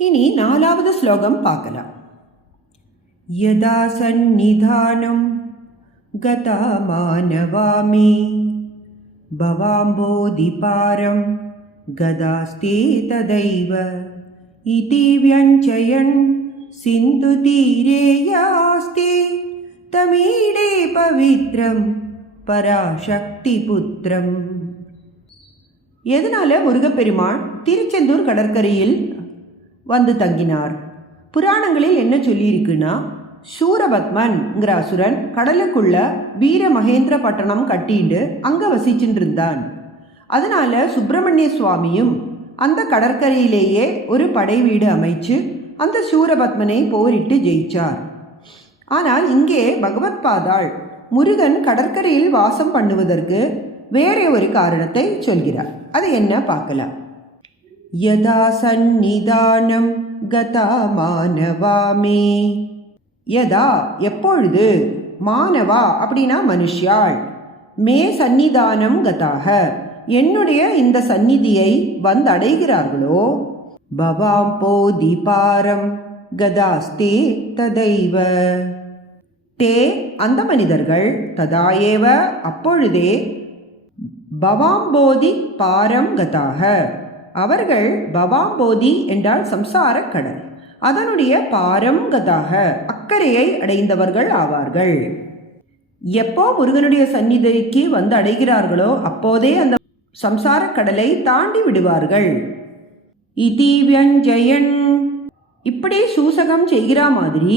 இனி 4வது ஸ்லோகம் பார்க்கலாம். யதா சந்நிதானம் கதா மானவாமே பவாம்போதிபாரம் கதாஸ்தே ததைவ இதி வியஞ்சயன் சிந்து தீரே யாஸ்தே தமிடே பவித்ரம் பராசக்தி புத்திரம். எதனால முருகப்பெருமான் திருச்செந்தூர் கடற்கரையில் வந்து தங்கினார்? புராணங்களில் என்ன சொல்லியிருக்குன்னா, சூரபத்மன்கிற அசுரன் கடலுக்குள்ள வீர மகேந்திர பட்டணம் கட்டிட்டு அங்கே வசிச்சுட்டு இருந்தான். அதனால சுப்பிரமணிய சுவாமியும் அந்த கடற்கரையிலேயே ஒரு படை வீடு அமைச்சு அந்த சூரபத்மனை போரிட்டு ஜெயிச்சார். ஆனால் இங்கே பகவத் பாதாள் முருகன் கடற்கரையில் வாசம் பண்ணுவதற்கு வேற ஒரு காரணத்தை சொல்கிறார். அது என்ன பார்க்கலாம். யதா சந்நிதானம் கதா மானவாமே. யதா எப்பொழுது, மானவா அப்படின்னா மனுஷியாள், மே சந்நிதானம் கதாக என்னுடைய இந்த சந்நிதியை வந்தடைகிறார்களோ, பவாம் போதிபாரம் கதாஸ்தே ததைவ தே அந்த மனிதர்கள், ததாயேவ அப்பொழுதே, பவாம்போதி பாரம் கதாக அவர்கள், பவாம்போதி என்றால் சம்சார கடல், அதனுடைய பாரம் கதாக அக்கறையை அடைந்தவர்கள் ஆவார்கள். எப்போ முருகனுடைய சந்நிதிக்கு வந்து அடைகிறார்களோ அப்போதே அந்த சம்சார கடலை தாண்டி விடுவார்கள். இதி வியஞ்சயன் இப்படி சூசகம் செய்கிற மாதிரி,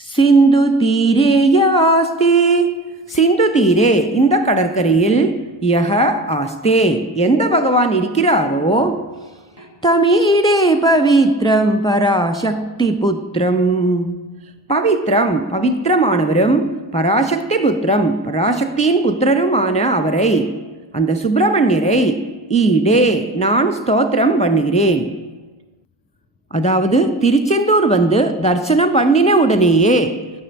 சிந்து தீரே யாஸ்தே சிந்து தீரே இந்த கடற்கரையில், யஹ ஆஸ்தே எந்த பகவான் இருக்கிறாரோ, தமிடே பவித்ரம் பராசக்தி புத்திரம் பவித்ரம் பவித்திரமானவரும், பராசக்தி புத்திரம் பராசக்தியின் புத்திரருமான அவரை, அந்த சுப்பிரமணியரை, ஈடே நான் ஸ்தோத்திரம் பண்ணுகிறேன். அதாவது திருச்செந்தூர் வந்து தரிசனம் பண்ணின உடனேயே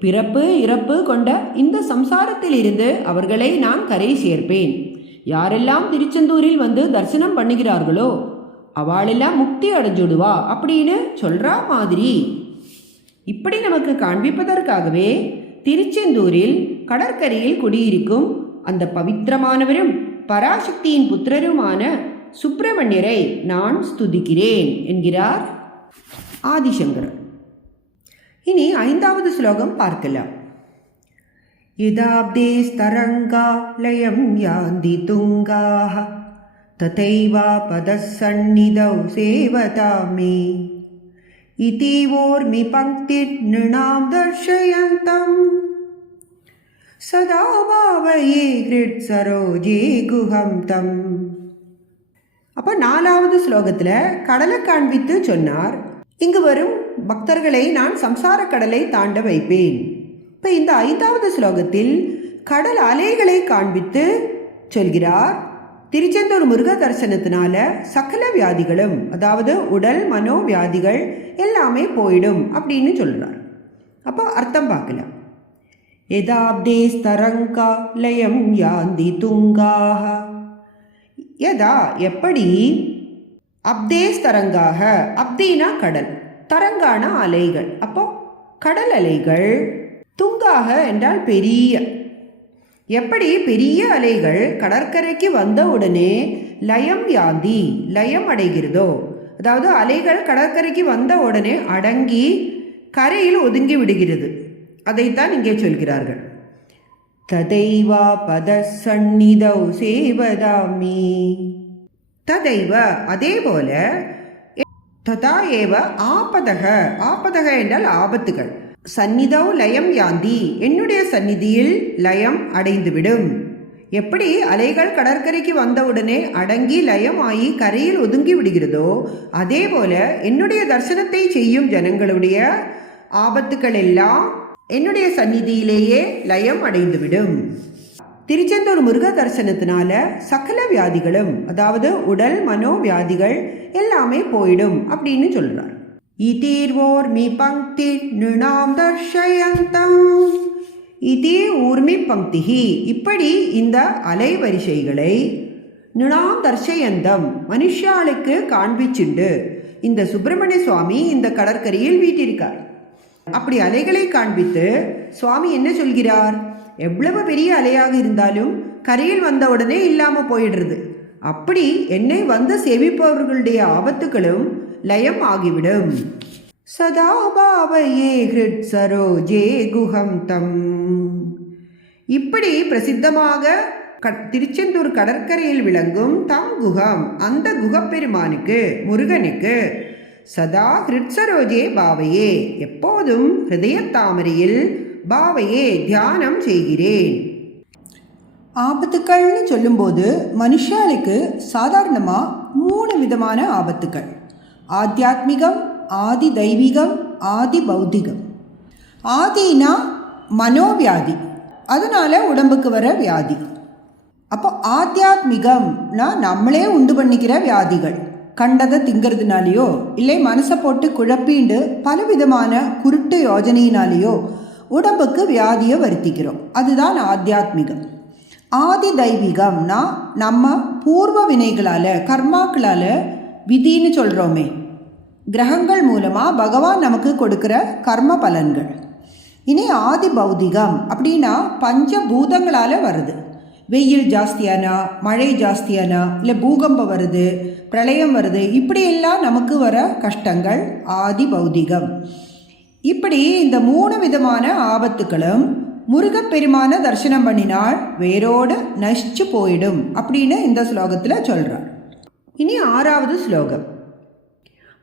பிறப்பு இறப்பு கொண்ட இந்த சம்சாரத்தில் இருந்து அவர்களை நான் கரை சேர்ப்பேன். யாரெல்லாம் திருச்செந்தூரில் வந்து தரிசனம் பண்ணுகிறார்களோ அவளெல்லாம் முக்தி அடைஞ்சுடுவா அப்படின்னு சொல்ற மாதிரி இப்படி நமக்கு காண்பிப்பதற்காகவே திருச்செந்தூரில் கடற்கரையில் குடியிருக்கும் அந்த பவித்திரமானவரும் பராசக்தியின் புத்திரருமான சுப்பிரமணியரை நான் ஸ்துதிக்கிறேன் என்கிறார் ஆதிசங்கரர். இனி 5வது ஸ்லோகம் பார்க்கலாம். யதாப்தே ஸ்தரங்கா லயம் யாந்தி துங்காஹ ததைவா பதசன்னிதௌ சேவதாமே இதி ஓர்மி பங்க்தி நிருணாம் தர்ஷயந்தம் சதா பாவயே ஹிருத் சரோஜே குஹம் தம். அப்போ 4வது ஸ்லோகத்தில் கடலை காண்பித்து சொன்னார், இங்கு வரும் பக்தர்களை நான் சம்சார கடலை தாண்ட வைப்பேன். இப்போ இந்த 5வது ஸ்லோகத்தில் கடல் அலைகளை காண்பித்து சொல்கிறார். திருச்செந்தூர் முருக தரிசனத்தினால சகல வியாதிகளும், அதாவது உடல் மனோ வியாதிகள் எல்லாமே போயிடும் அப்படின்னு சொல்கிறார். அப்போ அர்த்தம் பார்க்கலாம். யதாப்தே ஸ்தரங்கா லயம் யாந்தி துங்காஹ. யதா எப்படி, அப்தே ஸ்தரங்காக அப்தினா கடல், தரங்கான அலைகள், அப்போ கடல் அலைகள், துங்காக என்றால் பெரிய, எப்படி பெரிய அலைகள் கடற்கரைக்கு வந்த உடனே லயம் யாந்தி லயம் அடைகிறதோ, அதாவது அலைகள் கடற்கரைக்கு வந்த உடனே அடங்கி கரையில் ஒதுங்கி விடுகிறது, அதைத்தான் இங்கே சொல்கிறார்கள். ததைவா பத சந்நிதௌ சேவதாமி. ததைவ அதே போல, ததா ஏவ ஆபதக ஆபதக என்றால் ஆபத்துகள், சந்நிதௌ லயம் யாந்தி என்னுடைய சந்நிதியில் லயம் அடைந்துவிடும். எப்படி அலைகள் கடற்கரைக்கு வந்தவுடனே அடங்கி லயம் ஆகி கரையில் ஒதுங்கி விடுகிறதோ அதே போல என்னுடைய தரிசனத்தை செய்யும் ஜனங்களுடைய ஆபத்துக்கள் எல்லாம் என்னுடைய சந்நிதியிலேயே லயம் அடைந்துவிடும். திருச்செந்தூர் முருக தரிசனத்தினால சகல வியாதிகளும், அதாவது உடல் மனோ வியாதிகள் எல்லாமே போயிடும் அப்படின்னு சொல்றார். இதீர்வோர்மி பங்க்தி நிருணாம் தர்ஷயந்தம். இதே ஊர்மி பங்கிஹி இப்படி இந்த அலைவரிசைகளை நிருணாம் தர்ஷயந்தம் மனுஷாளுக்கு காண்பிச்சுண்டு, இந்த சுப்பிரமணிய சுவாமி இந்த கடற்கரையில் வீட்டிருக்கார். அப்படி அலைகளை காண்பித்து சுவாமி என்ன சொல்கிறார்? எவ்வளவு பெரிய அலையாக இருந்தாலும் கரையில் வந்தவுடனே இல்லாமல் போயிடுறது. அப்படி என்னை வந்து சேவிப்பவர்களுடைய ஆபத்துகளும் லயம் ஆகிவிடும். சதா பாவையே ஹிருத் சரோஜே குஹம் தம். இப்படி பிரசித்தமாக திருச்செந்தூர் கடற்கரையில் விளங்கும் தம் குஹம், அந்த குகப்பெருமானுக்கு, முருகனுக்கு, சதா ஹிருத்சரோஜே பாவையே, எப்போதும் ஹிருதய தாமரையில் பாவையே தியானம் செய்கிறேன். ஆபத்துக்கள்னு சொல்லும்போது மனுஷாளுக்கு சாதாரணமாக 3 விதமான ஆபத்துக்கள்: ஆத்தியாத்மிகம், ஆதி தெய்வீகம், ஆதி பௌத்திகம். ஆதினா மனோவியாதி, அதனால் உடம்புக்கு வர வியாதி. அப்போ ஆத்தியாத்மிகம்னா நம்மளே உண்டு பண்ணிக்கிற வியாதிகள். கண்டதை திங்கிறதுனாலேயோ இல்லை மனசை போட்டு குழப்பிண்டு பலவிதமான குருட்டு யோஜனையினாலேயோ உடம்புக்கு வியாதியை வருத்திக்கிறோம். அதுதான் ஆத்தியாத்மிகம். ஆதி தெய்வீகம்னா நம்ம பூர்வ வினைகளால், கர்மாக்களால், விதின்னு சொல்கிறோமே, கிரகங்கள் மூலமாக பகவான் நமக்கு கொடுக்குற கர்ம பலன்கள். இனி ஆதி பௌதிகம் அப்படின்னா பஞ்சபூதங்களால் வருது. வெயில் ஜாஸ்தியானா, மழை ஜாஸ்தியானா, இல்லை பூகம்பம் வருது, பிரளயம் வருது, இப்படியெல்லாம் நமக்கு வர கஷ்டங்கள் ஆதி பௌதிகம். இப்படி இந்த 3 விதமான ஆபத்துக்களும் முருகப்பெருமான தரிசனம் பண்ணினால் வேரோடு நசிச்சு போயிடும் அப்படின்னு இந்த ஸ்லோகத்தில் சொல்கிறார். இனி 6வது ஸ்லோகம்.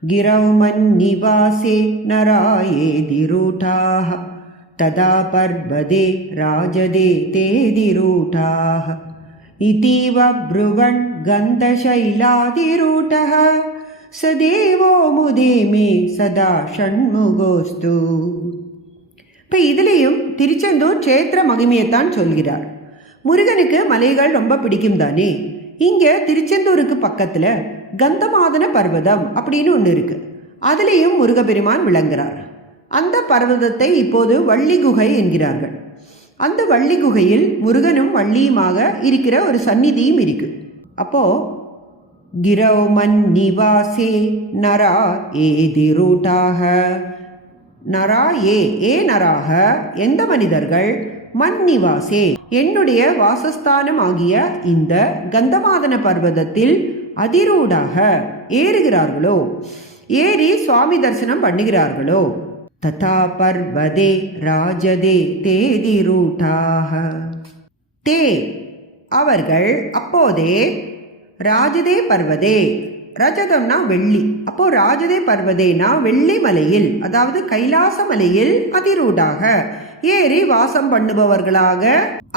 கிரௌமன் நிவாசே நராயேதிரூடாஹ ததா பர்வதே ராஜதே தேதிரூடாஹ இதீவ ப்ருவன் கந்தசைலாதிரூடஹ சதேவோ முதே மே சதா ஷண்முகோஸ்து. இப்போ இதுலேயும் திருச்செந்தூர் க்ஷேத்திர மகிமையைத்தான் சொல்கிறார். முருகனுக்கு மலைகள் ரொம்ப பிடிக்கும் தானே. இங்கே திருச்செந்தூருக்கு பக்கத்தில் கந்தமாதன பர்வதம் அப்படின்னு ஒன்று இருக்குது. அதுலேயும் முருகப்பெருமான் விளங்குகிறார். அந்த பர்வதத்தை இப்போது வள்ளி குகை என்கிறார்கள். அந்த வள்ளி குகையில் முருகனும் வள்ளியுமாக இருக்கிற ஒரு சந்நிதியும் இருக்குது. அப்போது கிரௌமன் நிவாசே நரா ஏதிரூட்டாக, நரா ஏ நராக, எந்த மனிதர்கள், மண் நிவாசே என்னுடைய வாசஸ்தானம் ஆகிய இந்த கந்தமாதன பர்வதத்தில் அதிரூடாக ஏறுகிறார்களோ, ஏறி சுவாமி தரிசனம் பண்ணுகிறார்களோ, ததா பர்வதே ராஜதே தேதிரூடாக, தே அவர்கள் அப்போதே, ராஜதே பர்வதே, ரஜதம்னா வெள்ளி, அப்போ ராஜதே பர்வதேனா வெள்ளி மலையில், அதாவது கைலாச மலையில் அதிரூடாக ஏறி வாசம் பண்ணுபவர்களாக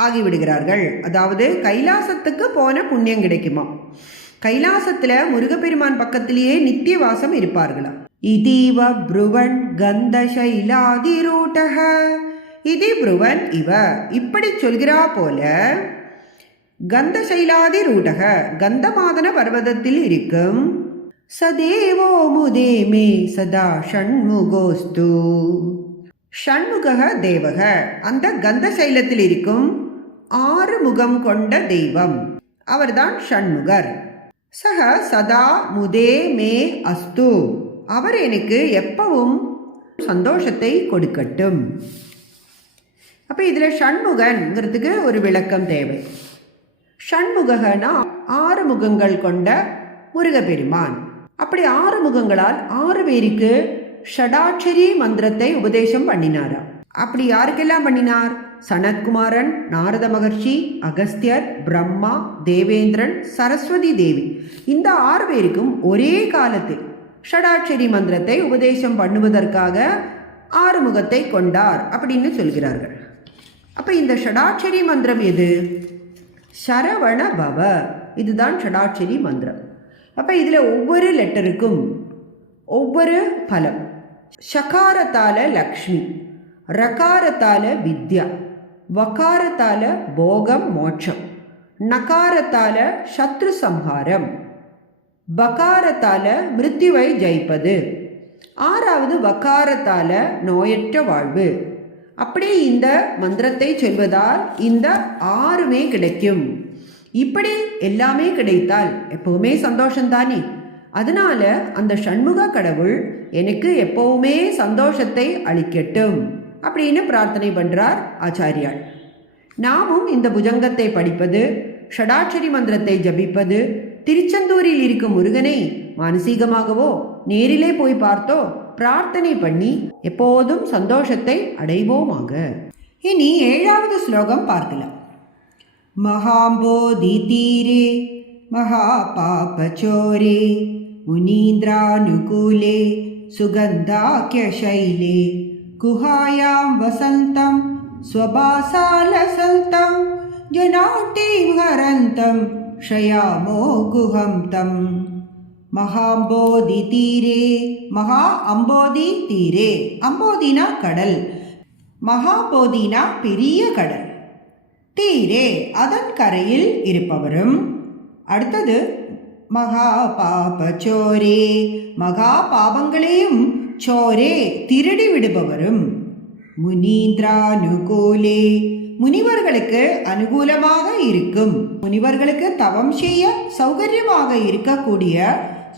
ஆகிவிடுகிறார்கள். அதாவது கைலாசத்துக்கு போன புண்ணியம் கிடைக்குமா, கைலாசத்தில் முருகப்பெருமான் பக்கத்திலேயே நித்திய வாசம் இருப்பார்களா. இதீவ ப்ருவன் கந்தசைலாதிரூடஹ, இதே ப்ருவன் இவ, இப்படி சொல்கிறா போல, கந்தசைலாதிரூடக கந்தமாதன பர்வதத்தில் இருக்கும், சதேவோ முதே மே சதா ஷண்முகோஸ்து, ஷண்முக தேவக அந்த கந்தசைலத்தில் இருக்கும் 6 முகம் கொண்ட தெய்வம், அவர்தான் ஷண்முகர். சக சதா முதே மே அஸ்து, அவர் எனக்கு எப்பவும் சந்தோஷத்தை கொடுக்கட்டும். அப்போ இதில் ஷண்முகன்கிறதுக்கு ஒரு விளக்கம் தேவை. ஷண்முகனா 6 முகங்கள் கொண்ட முருகப்பெருமான். அப்படி 6 முகங்களால் 6 பேருக்கு ஷடாட்சரி மந்திரத்தை உபதேசம் பண்ணினாராம். அப்படி யாருக்கெல்லாம் பண்ணினார்? சனத்குமாரன், நாரத மகர்ஷி, அகஸ்தியர், பிரம்மா, தேவேந்திரன், சரஸ்வதி தேவி, இந்த 6 பேருக்கும் ஒரே காலத்தில் ஷடாட்சரி மந்திரத்தை உபதேசம் பண்ணுவதற்காக 6 முகத்தை கொண்டார் அப்படின்னு சொல்கிறார்கள். அப்போ இந்த ஷடாட்சரி மந்திரம் எது? சரவண பவ, இதுதான் ஷடாட்சரி மந்திரம். அப்போ இதில் ஒவ்வொரு லெட்டருக்கும் ஒவ்வொரு பலம். ஷகாரத்தால லக்ஷ்மி, ரகாரத்தால வித்யா, வகாரத்தால போகம் மோட்சம், நகாரத்தால சத்ரு சம்ஹாரம், பகாரத்தால மிருத்யுவை ஜெயிப்பது, 6வது வகாரத்தால நோயற்ற வாழ்வு. அப்படியே இந்த மந்திரத்தை சொல்வதால் இந்த 6மே கிடைக்கும். இப்படி எல்லாமே கிடைத்தால் எப்பவுமே சந்தோஷம்தானே. அதனால அந்த ஷண்முக கடவுள் எனக்கு எப்பவுமே சந்தோஷத்தை அளிக்கட்டும் அப்படின்னு பிரார்த்தனை பண்றார் ஆச்சாரியார். நாமும் இந்த புஜங்கத்தை படிப்பது, ஷடாட்சரி மந்திரத்தை ஜபிப்பது, திருச்செந்தூரில் இருக்கும் முருகனை மானசீகமாகவோ நேரிலே போய் பார்த்தோ பிரார்த்தனை பண்ணி எப்போதும் சந்தோஷத்தை அடைவோமாக. இனி 7வது ஸ்லோகம் பார்க்கலாம். மகாம்போதி தீரே மகாபாபச்சோரே முனீந்திரானுகூலே சுகந்தாக்கிய சைலே குஹாயாம் வசந்தம் ஸ்வபாசாலசந்தம் ஜனாட்டீம் ஹரந்தம் ஷயாமோ குஹம் தம். மகாம்போதி தீரே, மகா அம்போதி தீரே, அம்போதினா கடல், மகாபோதினா பெரிய கடல், தீரே அதன் கரையில் இருப்பவரும். அடுத்தது மகா பாபச்சோரே, மகா பாபங்களையும் சோரே திருடி விடுபவரும். முனீந்திரானுகூலே, முனிவர்களுக்கு அனுகூலமாக இருக்கும், முனிவர்களுக்கு தவம் செய்ய சௌகரியமாக இருக்கக்கூடிய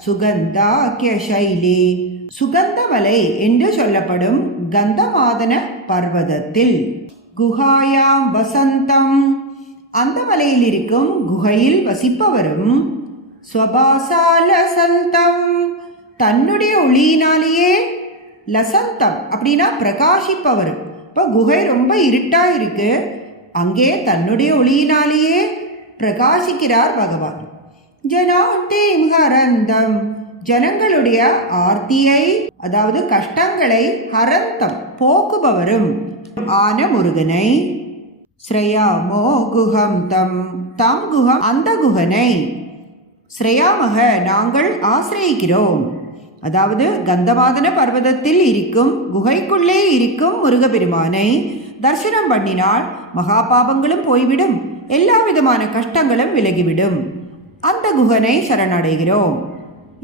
சுகந்தாக்கிய சைலே, சுகந்தமலை என்று சொல்லப்படும் கந்தமாதன பர்வதத்தில். குஹாயாம் வசந்தம், அந்த மலையில் இருக்கும் குகையில் வசிப்பவரும். ஸ்வபாசா லசந்தம், தன்னுடைய ஒளியினாலேயே, லசந்தம் அப்படின்னா பிரகாசிப்பவரும். இப்போ குகை ரொம்ப இருட்டாக இருக்கு, அங்கே தன்னுடைய ஒளியினாலேயே பிரகாசிக்கிறார் பகவான். ஜனாட்டீம் ஹரந்தம், ஜனங்களுடைய ஆர்த்தியை அதாவது கஷ்டங்களை ஹரந்தம் போக்குபவரும் ஆன முருகனை. ஸ்ரேயாமோ குஹம் தம், தம் குஹம் அந்த குகனை. ஸ்ரேயாமக நாங்கள் ஆசிரியிக்கிறோம், அதாவது கந்தமாதன பர்வதத்தில் இருக்கும் குகைக்குள்ளே இருக்கும் முருகப்பெருமானை தரிசனம் பண்ணினால் மகாபாபங்களும் போய்விடும், எல்லா விதமான கஷ்டங்களும் விலகிவிடும். அந்த குகனை சரணடைகிறோம்.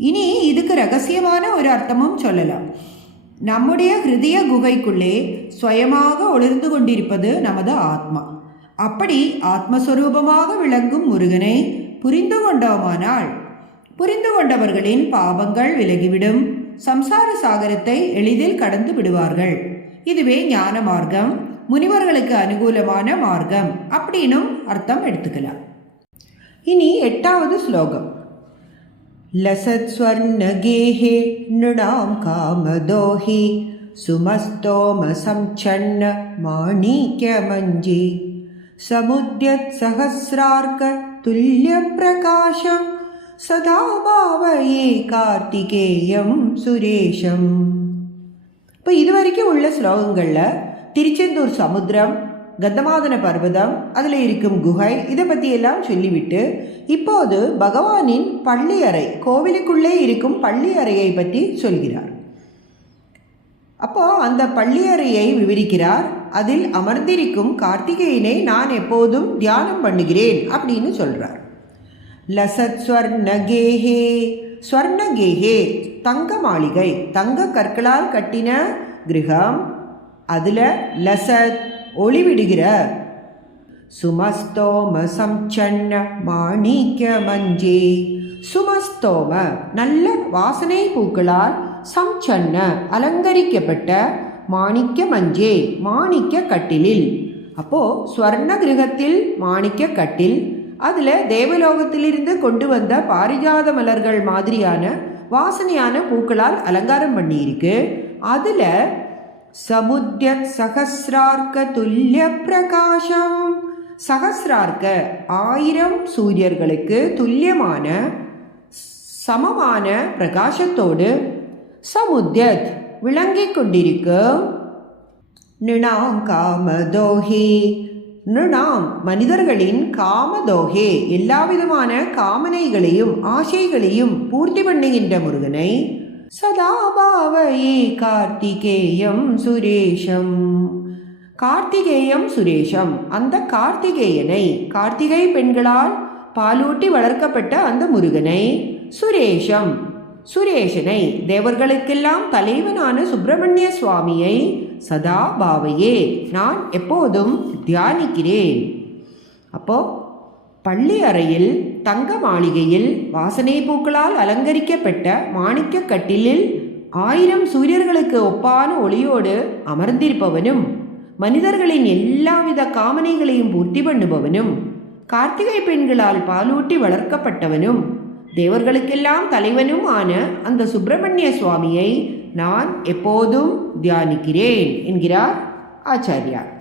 இனி இதுக்கு ரகசியமான ஒரு அர்த்தமும் சொல்லலாம். நம்முடைய ஹிருதய குகைக்குள்ளே சுயமாக ஒளிர்ந்து கொண்டிருப்பது நமது ஆத்மா. அப்படி ஆத்மஸ்வரூபமாக விளங்கும் முருகனை புரிந்து கொண்டோமானால் புரிந்து கொண்டவர்களின் பாவங்கள் விலகிவிடும், சம்சார சாகரத்தை எளிதில் கடந்து விடுவார்கள். இதுவே ஞான மார்க்கம், முனிவர்களுக்கு அனுகூலமான மார்க்கம் அப்படின்னும் அர்த்தம் எடுத்துக்கலாம். இனி 8வது ஸ்லோகம். லசத் ஸ்வர்ணகேஹே நிருணாம் காமதோஹி சுமஸ்தோம சம்சன்ன மாணிக்ய மஞ்சி சமுத்யத் சஹஸ்ரார்க்க துல்லிய பிரகாசம் சதா பாவயே கார்த்திகேயம் சுரேஷம். இப்போ இதுவரைக்கும் உள்ள ஸ்லோகங்களில் திருச்செந்தூர் சமுத்திரம், கந்தமாதன பர்வதம், அதில் இருக்கும் குகை, இதை பற்றியெல்லாம் சொல்லிவிட்டு இப்போது பகவானின் பள்ளி அறை, கோவிலுக்குள்ளே இருக்கும் பள்ளி அறையை பற்றி சொல்கிறார். அப்போ அந்த பள்ளி அறையை விவரிக்கிறார். அதில் அமர்ந்திருக்கும் கார்த்திகேயனை நான் எப்போதும் தியானம் பண்ணுகிறேன் அப்படின்னு சொல்கிறார். லசத் ஸ்வர்ணகேஹே, ஸ்வர்ணகேஹே தங்க மாளிகை, தங்க கற்களால் கட்டின கிரகம், அதில் லசத் ஒளிவிடுகிற, சுமஸ்தோம சம்சன்ன மாணிக்ய மஞ்சே, சுமஸ்தோம நல்ல வாசனை பூக்களால், சம்சன்ன அலங்கரிக்கப்பட்ட, மாணிக்க மஞ்சே மாணிக்க கட்டிலில். அப்போது ஸ்வர்ண கிரகத்தில் மாணிக்க கட்டில், அதில் தேவலோகத்திலிருந்து கொண்டு வந்த பாரிஜாத மலர்கள் மாதிரியான வாசனையான பூக்களால் அலங்காரம் பண்ணியிருக்கு. அதில் சமுத்யத் சஹஸ்ரார்க்க துல்லிய பிரகாசம், சஹஸ்ரார்க்க 1000 சூரியர்களுக்கு துல்லியமான சமமான பிரகாசத்தோடு, சமுத்யத் விளங்கிக் கொண்டிருக்கும், நிருணாம் காமதோஹே, நிருணாம் மனிதர்களின் காமதோஹே எல்லாவிதமான காமனைகளையும் ஆசைகளையும் பூர்த்தி பண்ணுகின்ற முருகனை, சதா பாவயே கார்த்திகேயம் சுரேஷம், கார்த்திகேயம் சுரேஷம் அந்த கார்த்திகேயனை, கார்த்திகை பெண்களால் பாலூட்டி வளர்க்கப்பட்ட அந்த முருகனை, சுரேஷம் சுரேஷனை தேவர்களுக்கெல்லாம் தலைவனான சுப்பிரமணிய சுவாமியை, சதா பாவையே நான் எப்போதும் தியானிக்கிறேன். அப்போ பள்ளி அறையில் தங்க மாளிகையில் வாசனை பூக்களால் அலங்கரிக்கப்பட்ட மாணிக்க கட்டிலில் 1000 சூரியர்களுக்கு ஒப்பான ஒளியோடு அமர்ந்திருப்பவனும், மனிதர்களின் எல்லாவித காமனைகளையும் பூர்த்தி பண்ணுபவனும், கார்த்திகை பெண்களால் பாலூட்டி வளர்க்கப்பட்டவனும், தேவர்களுக்கெல்லாம் தலைவனும் ஆன அந்த சுப்பிரமணிய சுவாமியை நான் எப்போதும் தியானிக்கிறேன் என்கிறார் ஆச்சாரியார்.